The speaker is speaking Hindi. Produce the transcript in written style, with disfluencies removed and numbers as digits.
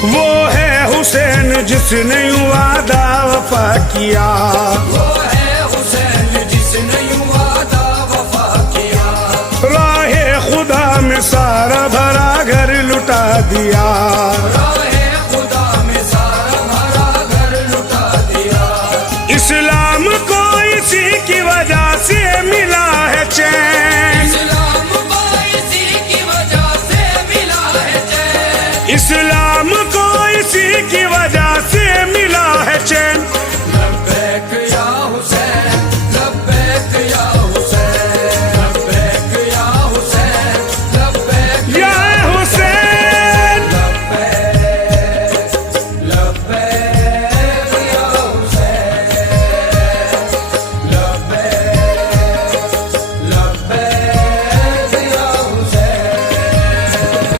वो है हुसैन जिसने यूं वादा वफा किया, वो है हुसैन जिसने यूं वादा वफा किया। राहे खुदा में सारा भरा घर लुटा दिया, राहे खुदा में सारा भरा घर लुटा दिया। इस्लाम को इसी की वजह से मिला है चैन, इस्लाम को इसी की वजह से मिला है चैन। इस्लाम को इसी की